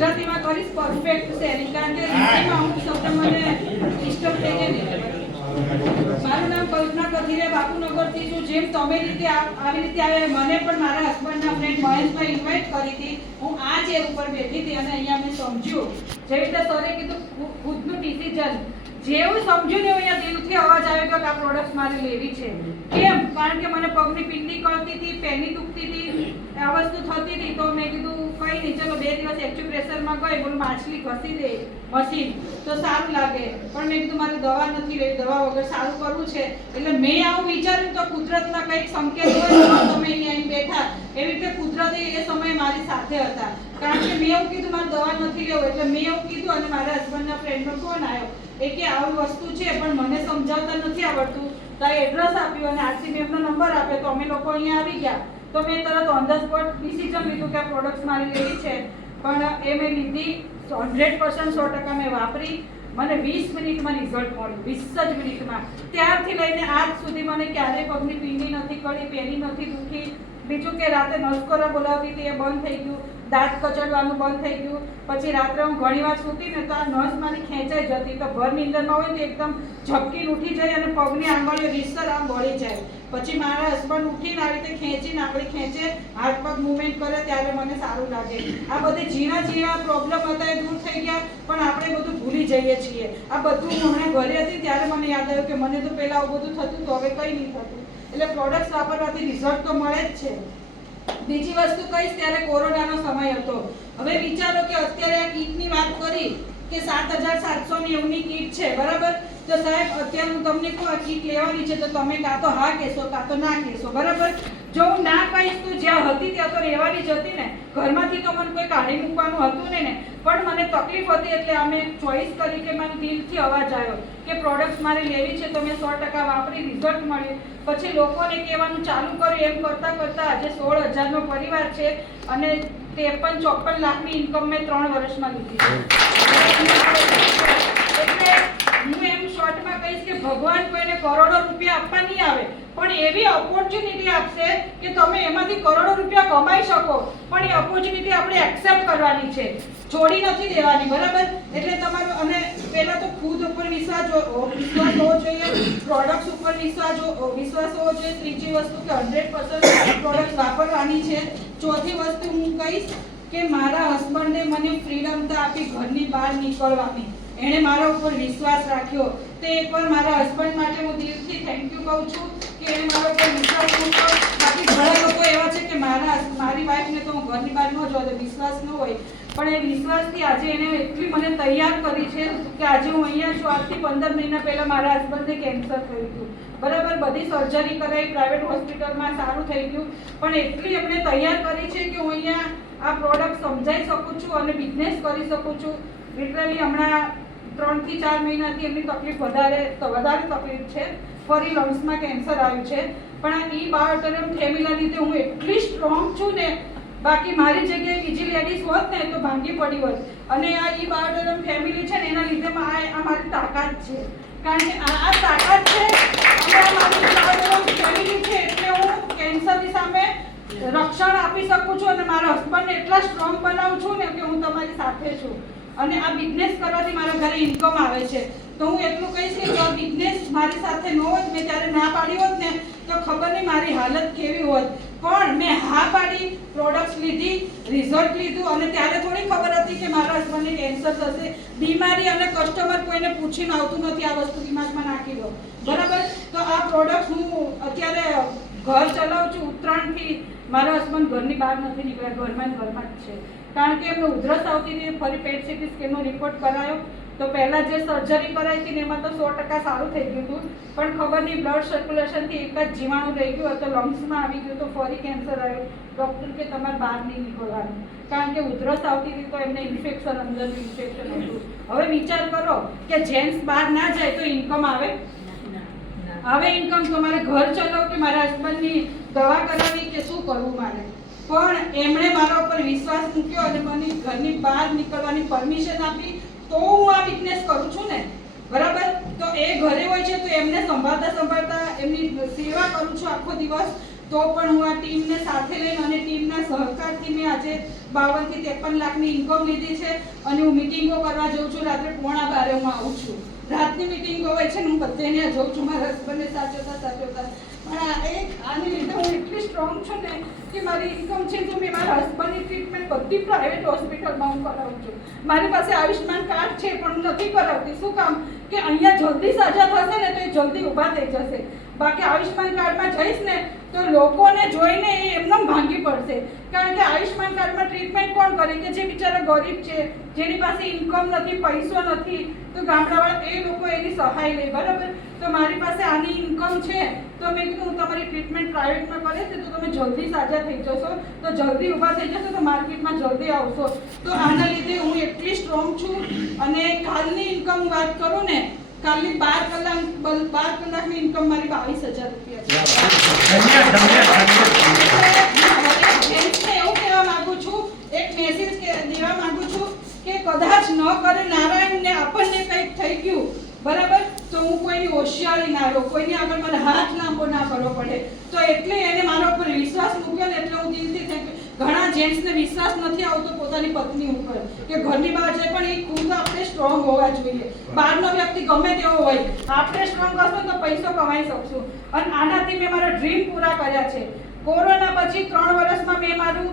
ગુજરાતીમાં કરીશ perfect sharing, કારણ કે હિન્દીમાં અમુક શબ્દ મને ડિસ્ટર્બ થઈ જાય. મારું નામ કલ્પના કથિરિયા બાપુનગરથી છું. જેમ તમે રીતે આવી રીતે આવે, મને પણ મારા હસબન્ડના ફ્રેન્ડ મહેશભાઈ ઇન્વાઇટ કરી હતી. હું આ ચેર ઉપર બેઠી હતી અને અહીંયા મેં સમજ્યું, જેવી રીતે સરે કીધું ખુદનું ડિસિઝન, જેવું સમજ્યું ને અહીંયા દિલથી અવાજ આવ્યો કે આ પ્રોડક્ટ મારે લેવી છે. કેમ? કારણ કે મને પગની પિંડી કરતી હતી, પેની દુખતી હતી, આ વસ્તુ થતી હતી. તો મેં કીધું કઈ નહીં, ચલો 2 દિવસ એક્યુપ્રેશરમાં ગઈ, બોલું માછલી ઘસી દે મશીન તો સારું લાગે. પણ મેં કીધું મારે દવા નથી લેવી, દવા વગર સારું કરવું છે. એટલે મેં આવું વિચાર્યું તો કુદરતના કંઈક સંકેત હોય, તમે અહીંયા આવીને બેઠા, એવી રીતે કુદરતે એ સમયે મારી સાથે હતા. કારણ કે મેં એવું કીધું મારે દવા નથી લેવું, એટલે મેં એવું કીધું અને મારા હસબન્ડના ફ્રેન્ડનો ફોન આવ્યો એ કે આવી વસ્તુ છે પણ મને સમજાવતા નથી આવડતું, તો એડ્રેસ આપ્યું અને આરસી મેમનો નંબર આપ્યો. તો અમે લોકો અહીંયા આવી ગયા. તો મેં તરત ઓન ધ સ્પોટ ડિસિઝન લીધું કે આ પ્રોડક્ટ્સ મારી લેવી છે. પણ એ મેં લીધી 100% 100% મેં વાપરી. મને 20 મિનિટમાં રિઝલ્ટ મળ્યું, 20 જ મિનિટમાં. ત્યારથી લઈને આજ સુધી મને ક્યારેય પગની પીંડી નથી કરી, પેની નથી દુખી. બીજું કે રાતે નસકોરા બોલાવતી હતી એ બંધ થઈ ગયું, દાંત કચડવાનું બંધ થઈ ગયું. પછી રાત્રે હું ઘણી વાર સૂતી ને તો આ નસ મારી ખેંચાઈ જતી, તો ભર નીંદરમાં હોય તો એકદમ ઝપકીને ઉઠી જાય અને પગની આંગળીઓ રીસર આમ વળી જાય. પછી મારા હસબન્ડ ઉઠીને આ રીતે ખેંચીને આંગળી ખેંચે, હાથ પગ મૂવમેન્ટ કરે ત્યારે મને સારું લાગે. આ બધી ઝીણા ઝીણા પ્રોબ્લેમ હતા એ દૂર થઈ ગયા, પણ આપણે બધું ભૂલી જઈએ છીએ. આ બધું હું હમણાં ઘરે હતી ત્યારે મને યાદ આવ્યું કે મને તો પહેલાં આવું બધું થતું, તો હવે કંઈ નહીં થતું. એટલે પ્રોડક્ટ્સ વાપરવાથી રિઝલ્ટ તો મળે જ છે. બીજી વસ્તુ કહીશ, ત્યારે કોરોનાનો સમય હતો. હવે વિચારો કે અત્યારે આ કીટની વાત કરી કે 7790ની કીટ છે, બરાબર? તો સાહેબ અત્યારે હું તમને કહું આ કીટ લેવાની છે તો તમે કાં તો હા કહેશો કાં તો ના કહેશો, બરાબર? જો હું ના કહીશ તો જ્યાં હતી ત્યાં તો રહેવાની જ હતી ને, ઘરમાંથી તો મને કોઈ કાઢી મૂકવાનું હતું નહીં ને. પણ મને તકલીફ હતી એટલે અમે ચોઈસ કરી કે મને દિલથી અવાજ આવ્યો કે પ્રોડક્ટ્સ મારે લેવી છે. તો મેં 100% વાપરી, રિઝલ્ટ મળ્યું. પછી લોકોને કહેવાનું ચાલુ કર્યું. એમ કરતાં કરતાં આજે 16,000નો પરિવાર છે અને 53-54 લાખની ઇન્કમ મેં 3 વર્ષમાં લીધી છે. એટલે હું એમ શોર્ટમાં કહીશ કે ભગવાન કોઈને કરોડો રૂપિયા આપવા નહીં આવે, પણ એવી ઓપોર્ચ્યુનિટી આપશે કે તમે એમાંથી કરોડો રૂપિયા કમાઈ શકો. પણ એ ઓપોર્ચ્યુનિટી આપણે એક્સેપ્ટ કરવાની છે, છોડી નથી દેવાની, બરાબર? એટલે તમારું અને પહેલા તો ખુદ ઉપર વિશ્વાસ હોવો જોઈએ, પ્રોડક્ટ્સ ઉપર વિશ્વાસ હોવો જોઈએ. ત્રીજી વસ્તુ કે 100% પ્રોડક્ટ વાપરવાની છે. ચોથી વસ્તુ હું કહીશ કે મારા હસબન્ડે મને ફ્રીડમતા આપી ઘરની બહાર નીકળવાની. એણે મારા ઉપર વિશ્વાસ રાખ્યો. તો એકવાર મારા હસબન્ડ માટે હું દિલથી થેન્ક યુ કહું છું કે એણે મારા ઉપર વિશ્વાસ મૂક્યો. બાકી ઘણા લોકો એવા છે કે મારી વાઈફને તો હું ઘરની બહાર ન જોઉં, વિશ્વાસ ન હોય. પણ એ વિશ્વાસથી આજે એને એટલી મને તૈયાર કરી છે કે આજે હું અહીંયા છું. આજથી 15 મહિના પહેલાં મારા હસબન્ડને કેન્સર થયું હતું, બરાબર? બધી સર્જરી કરાવી, પ્રાઇવેટ હોસ્પિટલમાં સારું થઈ ગયું. પણ એટલી એમણે તૈયાર કરી છે કે હું અહીંયા આ પ્રોડક્ટ સમજાવી શકું છું અને બિઝનેસ કરી શકું છું. લિટરલી હમણાં 3 થી 4 મહિનાથી એમની તકલીફ વધારે તકલીફ છે. ફરી લંગ્સમાં કેન્સર આવ્યું છે. પણ આ બાયોટરમ થેમીના લીધે હું એટલી સ્ટ્રોંગ છું ને, બાકી મારી જગ્યાએ બીજી લેડીઝ હોત ને તો ભાંગી પડી હોત. અને આ બાયોટરમ ફેમિલી છે ને એના લીધે આ મારી તાકાત છે. કારણ કે આ તાકાત છે અને આ મારી બાયોટરમ ફેમિલી છે એટલે હું કેન્સરની સામે રક્ષણ આપી શકું છું અને મારા હસબન્ડને એટલા સ્ટ્રોંગ બનાવું છું ને કે હું તમારી સાથે છું. અને આ બિઝનેસ કરવાથી મારા ઘરે ઇન્કમ આવે છે. તો હું એટલું કહીશ કે જો આ બિઝનેસ મારી સાથે ન હોત, મેં ત્યારે ના પાડી હોત ને તો ખબર નહીં મારી હાલત કેવી હોત. પણ મેં હા પાડી, પ્રોડક્ટ્સ લીધી, રિઝલ્ટ લીધું અને ત્યારે થોડી ખબર હતી કે મારા હસબન્ડને કેન્સર થશે. બીમારી અને કસ્ટમર કોઈને પૂછીને આવતું નથી, આ વસ્તુ દિમાગમાં નાખી દો, બરાબર? તો આ પ્રોડક્ટ્સ હું અત્યારે ઘર ચલાવું છું. ઉત્તરાયણથી મારા હસબન્ડ ઘરની બહાર નથી નીકળ્યા, ઘરમાં જ છે. કારણ કે એમને ઉધરસ આવતી હતી. ફરી પેટ સીટી સ્કેનનો રિપોર્ટ કરાયો તો પહેલાં જે સર્જરી કરાવી હતી ને એમાં તો 100% સારું થઈ ગયું હતું. પણ ખબર નહીં બ્લડ સર્ક્યુલેશનથી એક જ જીવાણું રહી ગયું તો લંગ્સમાં આવી ગયું, તો ફરી કેન્સર આવ્યું. ડૉક્ટર કે તમારે બહાર નહીં નીકળવાનું, કારણ કે ઉધરસ આવતી હતી તો એમને ઇન્ફેક્શન, અંદરનું ઇન્ફેક્શન હતું. હવે વિચાર કરો કે જેન્ટ્સ બહાર ના જાય તો ઇન્કમ આવે? ઇન્કમ તો મારે ઘર ચલાવવું કે મારા હસબન્ડની દવા કરાવી કે શું કરવું મારે? પણ એમણે મારા ઉપર વિશ્વાસ મૂક્યો અને મને ઘરની બહાર નીકળવાની પરમિશન આપી. તો હું આ બિઝનેસ કરું છું ને, બરાબર? તો એ ઘરે હોય છે તો એમને સંભાળતા એમની સેવા કરું છું આખો દિવસ. તો પણ હું આ ટીમને સાથે લઈને અને ટીમના સહકારથી મેં આજે 52 થી 53 લાખની ઇન્કમ લીધી છે અને હું મીટિંગો કરવા જઉં છું. રાત્રે 11:15 હું આવું છું. રાતની મીટિંગો હોય છે ને હું બધે ત્યાં જઉં છું મારા હસબન્ડને સાચવતા. પણ આની લીધે હું એટલી સ્ટ્રોંગ છું ને કે મારી ઇન્કમ છે તો મેં મારા હસબન્ડની ટ્રીટમેન્ટ બધી પ્રાઇવેટ હોસ્પિટલમાં હું કરાવું છું. મારી પાસે આયુષ્યમાન કાર્ડ છે પણ હું નથી કરાવતી. શું કામ કે અહીંયા જલ્દી સાજા થશે ને તો એ જલ્દી ઊભા થઈ જશે. બાકી આયુષ્યમાન કાર્ડમાં જઈશ ને તો લોકોને જોઈને એ એમને ભાંગી પડશે. કારણ કે આયુષ્યમાન કાર્ડમાં ટ્રીટમેન્ટ કોણ કરે કે જે બિચારા ગરીબ છે, જેની પાસે ઇન્કમ નથી, પૈસો નથી, તો ગામડાવાળા એ લોકો એની સહાય લે. બરાબર? તો મારી પાસે આની ઇન્કમ છે તો મેં કીધું હું તમારી ટ્રીટમેન્ટ પ્રાઇવેટમાં કરે છે તો તમે જલ્દી સાજા થઈ જશો, તો જલ્દી ઊભા થઈ જશો, તો માર્કેટમાં જલ્દી આવશો. તો આના લીધે હું એટલી સ્ટ્રોંગ છું. અને કાલની ઇન્કમ વાત કરું ને, કાલની 12 કલાકની ઇન્કમ મારી 22,000 રૂપિયા છે. એવું કહેવા માંગુ છું, એક મેસેજ દેવા માંગુ છું કે કદાચ ન કરે નારાયણને આપણને કંઈક થઈ ગયું, બરાબર, તો હું કોઈની હોશિયારી ના રહું, કોઈની આગળ મારે હાથ લાંબો ના કરવો પડે. તો એટલે એને મારા ઉપર વિશ્વાસ મૂક્યો ને એટલે હું દિલથી થેન્ક યુ. ઘણા જેન્ટ્સને વિશ્વાસ નથી આવતો પોતાની પત્ની ઉપર કે ઘરની બહાર જાય, પણ એ ખુદ આપણે સ્ટ્રોંગ હોવા જોઈએ. બહારનો વ્યક્તિ ગમે તેવો હોય, આપણે સ્ટ્રોંગ હશું તો પૈસો કમાઈ શકશું. અને આનાથી મેં મારા ડ્રીમ પૂરા કર્યા છે. કોરોના પછી 3 વર્ષમાં મેં મારું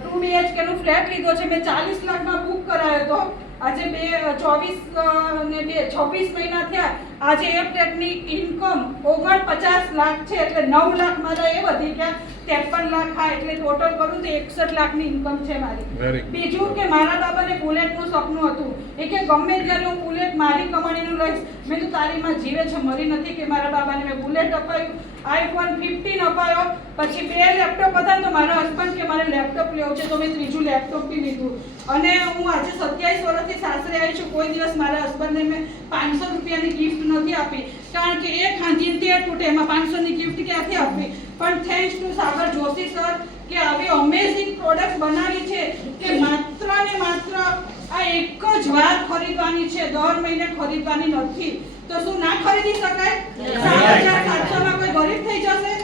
2 BHK નું ફ્લેટ લીધો છે. મેં 40 લાખમાં બુક કરાયો હતો. આજે 24 ને 26 મહિના થયા. આજે એ ફ્લેટની ઇન્કમ 49 લાખ છે, એટલે 9 લાખ મારા એ વધી ગયા. 53 લાખ હા, એટલે ટોટલ કરું તો 61 લાખની ઇન્કમ છે મારી. બીજું કે મારા બાબાને બુલેટનું સપનું હતું. એ કે ગમે ત્યારે હું બુલેટ મારી કમાણીનું લઈશ. મેં તો તારી માં જીવે છે, મરી નથી. કે મારા બાબાને મેં બુલેટ અપાયું, iPhone 15 અપાયો, પછી 2 લેપટોપ હતા. તો મારા હસબન્ડ કે મારે લેપટોપ લેવું છે, તો મેં ત્રીજું લેપટોપ બી લીધું. અને હું આજે 27 વર્ષથી સાસરે આવી છું. કોઈ દિવસ મારા હસબન્ડને મેં 500 રૂપિયાની ગિફ્ટ નથી આપી, કારણ કે એ ખાંધીને તે તૂટે, એમાં 500ની ગિફ્ટ ક્યાંથી આપવી. પણ thanks to Sagar Joshi sir કે આવી અમેઝિંગ પ્રોડક્ટ બનાવી છે કે માત્ર ને માત્ર આ એક જ વાર ખરીદવાની છે, દર મહિને ખરીદવાની નથી. તો શું ના ખરીદી શકાય? 7,700 માં કોઈ ગરીબ થઈ જશે?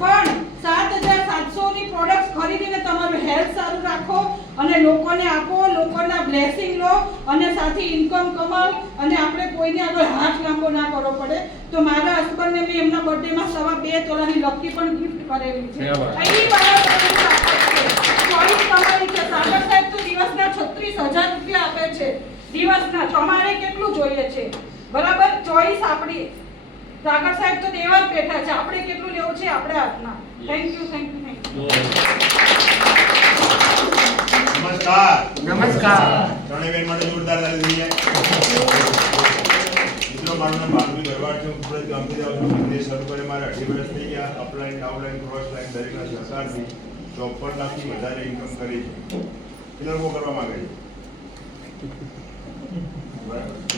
પણ 7,700 ની પ્રોડક્ટ ખરીદીને તમારું હેલ્થ સારું રાખો અને લોકોને આપો, લોકોના બ્લેસિંગ લો અને સાથે ઇન્કમ કમાઓ અને આપણે કોઈને આગળ હાથ લાંબો ના કરવો પડે. તો મારા હસબન્ડને મેં એમના બર્થડેમાં 2.5 તોલાની લકી પણ ગિફ્ટ કરેલી છે. અહીં ચોઈસ તમારી છે. સાગર સાહેબ તો દિવસના 36,000 રૂપિયા આપે છે. દિવસના તમારે કેટલું જોઈએ છે? બરાબર, ચોઈસ આપણી. સાગર સાહેબ તો દેવા જ બેઠા છે, આપણે કેટલું લેવું છે આપણા હાથમાં. Thank you, thank you, thank you. નમસ્કાર. ત્રણેય બેન માટે જોરદાર તાળી દઈએ. મિત્રો, મારું નામ ભાનુભાઈ ગરવાડ છે. હું સુરત ગામથી આવું છું. મંદિર શરૂ કરે મારે 2.5 વર્ષ થઈ ગયા. અપલાઈન, ડાઉનલાઈન, ક્રોસ લાઈન દરેકના સરકારથી 54 લાખથી વધારે ઇન્કમ કરી છે. એ લોકો કરવા માંગે છે.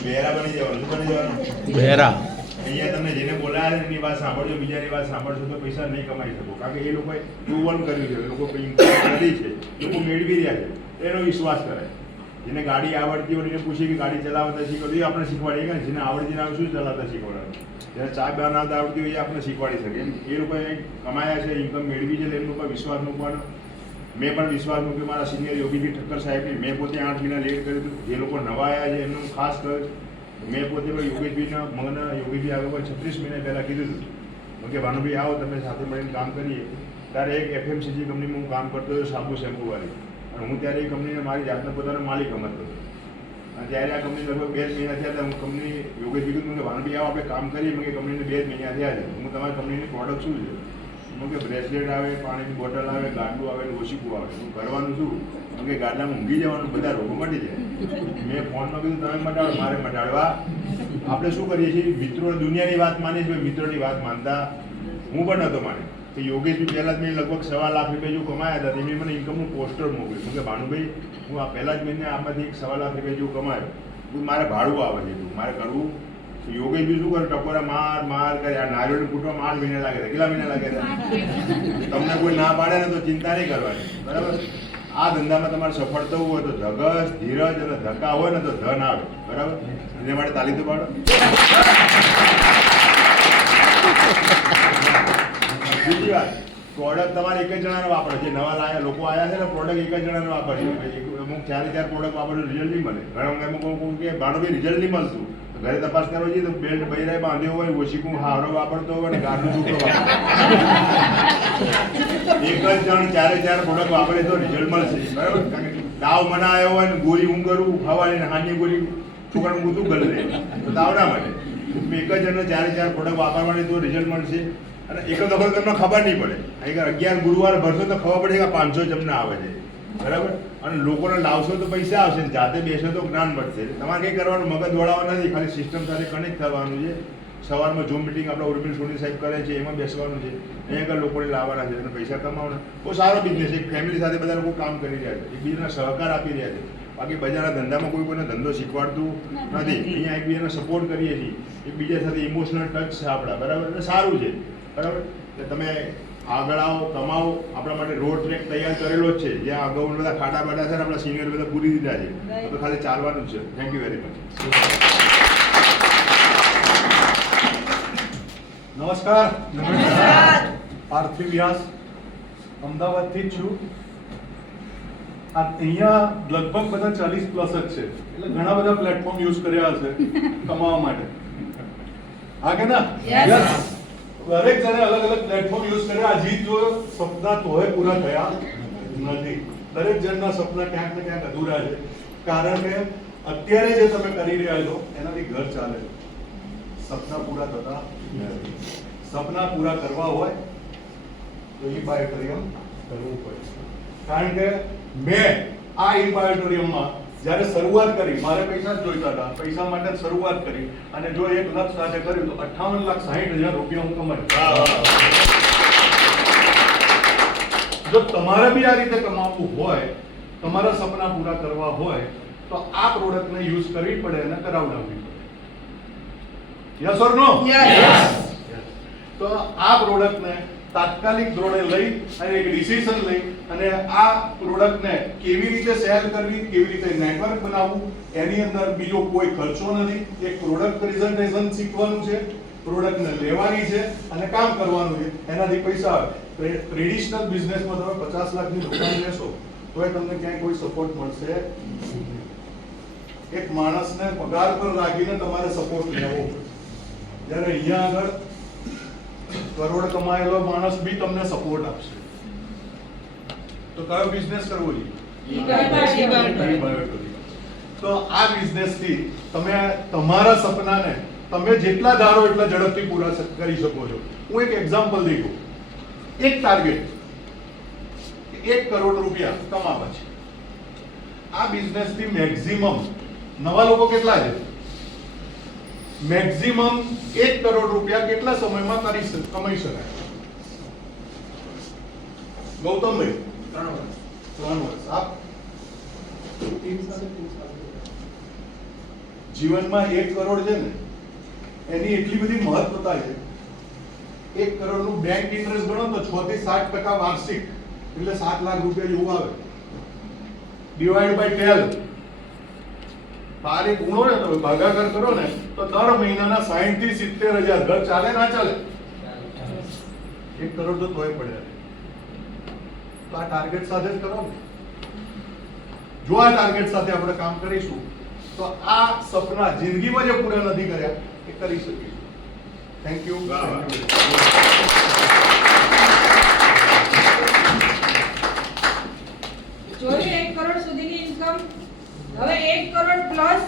બહેરા બની જવાનું. શું બની જવાનું? બહેરા. અહીંયા તમે જેને બોલાયા છે એની વાત સાંભળજો, બીજાની વાત સાંભળશો તો પૈસા નહીં કમાઈ શકો. કારણ કે એ લોકોએ પ્રૂવન કર્યું છે, લોકો ઇન્કમ કરી છે, લોકો મેળવી રહ્યા છે, એનો વિશ્વાસ કરે. જેને ગાડી આવડતી હોય એને પૂછીએ કે ગાડી ચલાવતા શીખવાડી, એ આપણે શીખવાડીએ. કે જેને આવડતી ના શું ચલાવતા શીખવાડે. જેને ચા બનાવતા આવડતી હોય એ આપણે શીખવાડી શકીએ. એ લોકોએ કમાયા છે, ઇન્કમ મેળવી છે, એટલે એમનો પર વિશ્વાસ મૂકવાનો. મેં પણ વિશ્વાસ મૂક્યો મારા સિનિયર યોગીજી ઠક્કર સાહેબની. મેં પોતે 8 મહિના લેટ કર્યું હતું. જે લોકો નવા આવ્યા છે એમનું ખાસ કર્યું. મેં પોતે યોગેશભાઈના મને યોગીજી આગળ 36 મહિના પહેલાં કીધું હતું કે ભાનુભાઈ આવો, તમે સાથે મળીને કામ કરીએ. ત્યારે એક FMCG કંપનીમાં હું કામ કરતો હતો, સાબુ શેમ્પૂવાળી. અને હું ત્યારે એ કંપનીને મારી જાતનો પોતાનો માલિક સમજતો હતો. અને ત્યારે આ કંપની લગભગ 2 મહિના થયા હતા. હું કંપની યોગેશ કીધું કે ભાનુભાઈ આવો આપણે કામ કરીએ. મેં કંપનીને 2 મહિના થયા છે. હું તમારી કંપનીની પ્રોડક્ટ શું છે? કે બ્રેસલેટ આવે, પાણીની બોટલ આવે, ગાડલું આવે, ઓશીકું આવે. હું કરવાનું શું? કે ગાડલામાં ઊંઘી જવાનું, બધા રોગો મટી જાય. મેં ફોનમાં કીધું તમે મટાડો, મારે મટાડવા. આપણે શું કરીએ છીએ? મિત્રો દુનિયાની વાત માની છે, મિત્રોની વાત માનતા હું પણ નહોતો માને. કે યોગેશજી પહેલાં જ મેં લગભગ 1.25 લાખ રૂપિયા જો કમાયા હતા. એમની મને ઇન્કમનું પોસ્ટર મોકલ્યું કે ભાનુભાઈ હું આ પહેલાં જ મહિને આમાંથી 1.25 લાખ રૂપિયા જેવું કમાયો. મારે ભાડું આવે છે, મારે કરવું. યોગેશજી શું કરે? ટકોરા માર કરે. આ નારિયેળ ફૂટવામાં 8 મહિના લાગે છે. કેટલા મહિના લાગે છે? તમને કોઈ ના પાડે ને તો ચિંતા નહીં કરવાની, બરાબર. આ ધંધામાં તમારે સફળ થવું હોય તો ધગસ, ધીરજ અને ધક્કા હોય ને તો ધન આવે, બરાબર. એને માટે તાલી તો પાડો. બીજી વાત પ્રોડક્ટ તમારે એક જ જણાનો વાપરે જે નવા લાયા લોકો આવ્યા છે ને પ્રોડક્ટ એક જ જણાનો વાપરે છે અમુક 4 પ્રોડક્ટ વાપરવાનું રિઝલ્ટ નહીં મળે ઘણા અમુક કે ભાડું રિઝલ્ટ નહીં મળતું ઘરે તપાસ કરવો જોઈએ તો બેલ્ટ બૈરાય બાંધ્યો હોય ઓછીકું હારો વાપરતો હોય ને ગારનો છૂટો વાપરતો એક જ જણ 4 પ્રોડક્ટ વાપરે તો રિઝલ્ટ મળશે બરાબર કારણ કે તાવ મને આવ્યો હોય ને ગોળી હું કરું ખાવાની હાની ગોળી છોકરાનું બધું ગલે તો તાવ ના મળે એક જ જણને 4 પ્રોડક્ટ વાપરવાની તો રિઝલ્ટ મળશે અને એક જ વખત તમને ખબર નહીં પડે અહીં 11 ગુરુવાર ભરશો તો ખબર પડે કે 500 જમના આવે છે બરાબર અને લોકોને લાવશો તો પૈસા આવશે જાતે બેસો તો જ્ઞાન મળશે તમારે કંઈ કરવાનું મગજ દોડાવવા નથી ખાલી સિસ્ટમ સાથે કનેક્ટ થવાનું છે સવારમાં ઝૂમ મિટિંગ આપણા ઉર્મિલ સોની સાહેબ કરે છે એમાં બેસવાનું છે અહીંયા આગળ લોકોને લાવવાના છે અને પૈસા કમાવાના બહુ સારો બિઝનેસ છે એક ફેમિલી સાથે બધા લોકો કામ કરી રહ્યા છે એકબીજાને સહકાર આપી રહ્યા છે બાકી બજારના ધંધામાં કોઈ કોઈને ધંધો શીખવાડતું નથી અહીંયા એકબીજાને સપોર્ટ કરીએ છીએ એકબીજા સાથે ઇમોશનલ ટચ છે આપણા બરાબર એટલે સારું છે બરાબર એટલે તમે આગળ આવો કમાવો આપણા માટે રોડ ટ્રેક તૈયાર કરેલો જ છે જ્યાં અગાઉ બધા ખાડા બાડા છે ને આપણા સિનિયર બધા પૂરી દીધા છે તો ખાલી ચાલવાનું જ છે થેન્ક યુ વેરી મચ નમસ્કાર પાર્થિવ વ્યાસ અમદાવાદથી જ છું અહીંયા લગભગ બધા 40+ જ છે એટલે ઘણા બધા પ્લેટફોર્મ યુઝ કર્યા હશે કમાવા માટે હા કે ના દરેક જણે અલગ અલગ પ્લેટફોર્મ યુઝ કર્યા હજી જો સપના તોય પૂરા થયા નથી દરેક જણના સપના ક્યાંક ને ક્યાંક અધૂરા છે કારણ કે અત્યારે જે તમે કરી રહ્યા છો એનાથી ઘર ચાલે સપના પૂરા થતા નથી સપના પૂરા કરવા હોય તો ઈ બાયોટોરિયમ કરવું પડે કારણ કે મેં આ ઈ બાયોટોરિયમમાં જ્યારે શરૂઆત કરી મારે પૈસા જ જોઈતા હતા પૈસા માટે જ શરૂઆત કરી અને જો 1 લાખ સાથે કર્યું તો 58,60,000 રૂપિયા હું કમાયો જો તમારે બી આ રીતે કમાવવું હોય તમારા સપના પૂરા કરવા હોય તો આ પ્રોડક્ટને યુઝ કરવી પડે અને કરાવડાવવી પડે યસ ઓર નો યસ તો આ પ્રોડક્ટને તાત્કાલિક ધોરણે લઈ અને એક ડિસિઝન લઈ અને આ પ્રોડક્ટને કેવી રીતે સેલ કરવી કેવી રીતે નેટવર્ક બનાવવું એની અંદર બીજો કોઈ ખર્ચો નથી એક પ્રોડક્ટ પ્રેઝન્ટેશન શીખવાનું છે પ્રોડક્ટને લેવાની છે અને કામ કરવાનું છે એનાથી પૈસા આવે ટ્રેડિશનલ બિઝનેસમાં તમે 50 લાખની દુકાન લેશો તો તમને ક્યાંય કોઈ સપોર્ટ મળશે એક માણસને પગાર પર રાખીને તમારે સપોર્ટ લેવો જ્યારે અહીંયા આગળ કરોડ કમાયેલો માણસ બી તમને સપોર્ટ આપશે તો કયો બિઝનેસ કરવો જોઈએ તો આ બિઝનેસ થી તમે તમારા સપનાને તમે જેટલા ધારો એટલા ઝડપથી પૂરા કરી શકો છો હું એક એક્ઝામ્પલ દઉં એક ટાર્ગેટ 1 કરોડ રૂપિયા કમાવા છે આ બિઝનેસ થી મેક્સિમમ નવા લોકો કેટલા છે મેક્સિમમ 1 કરોડ રૂપિયા કેટલા સમયમાં કમાઈ શકાય ગૌતમભાઈ 3 વર્ષ આપ જીવનમાં 1 કરોડ છે ને એની એટલી બધી મહત્વતા છે 1 કરોડ નું બેંક ઇન્ટરેસ્ટ ગણો તો 6 થી 7% વાર્ષિક એટલે 7 લાખ રૂપિયા જેવું આવે ડિવાઇડ બાય 12 તારીખ ગુણો ને તો ભાગાકાર કરો ને તો દર મહિનાના 60 થી 70,000 ઘર ચાલે ના ચાલે 1 કરોડ તો તોય પડે તો આ ટાર્ગેટ સાથે જ કરો જો આ ટાર્ગેટ સાથે આપણે કામ કરીશું તો આ સપના જિંદગીમાં જે પૂરા નથી કર્યા એ કરી શકીશું થેન્ક યુ જોયું 1 કરોડ સુધીની ઇન્કમ હવે 1 કરોડ પ્લસ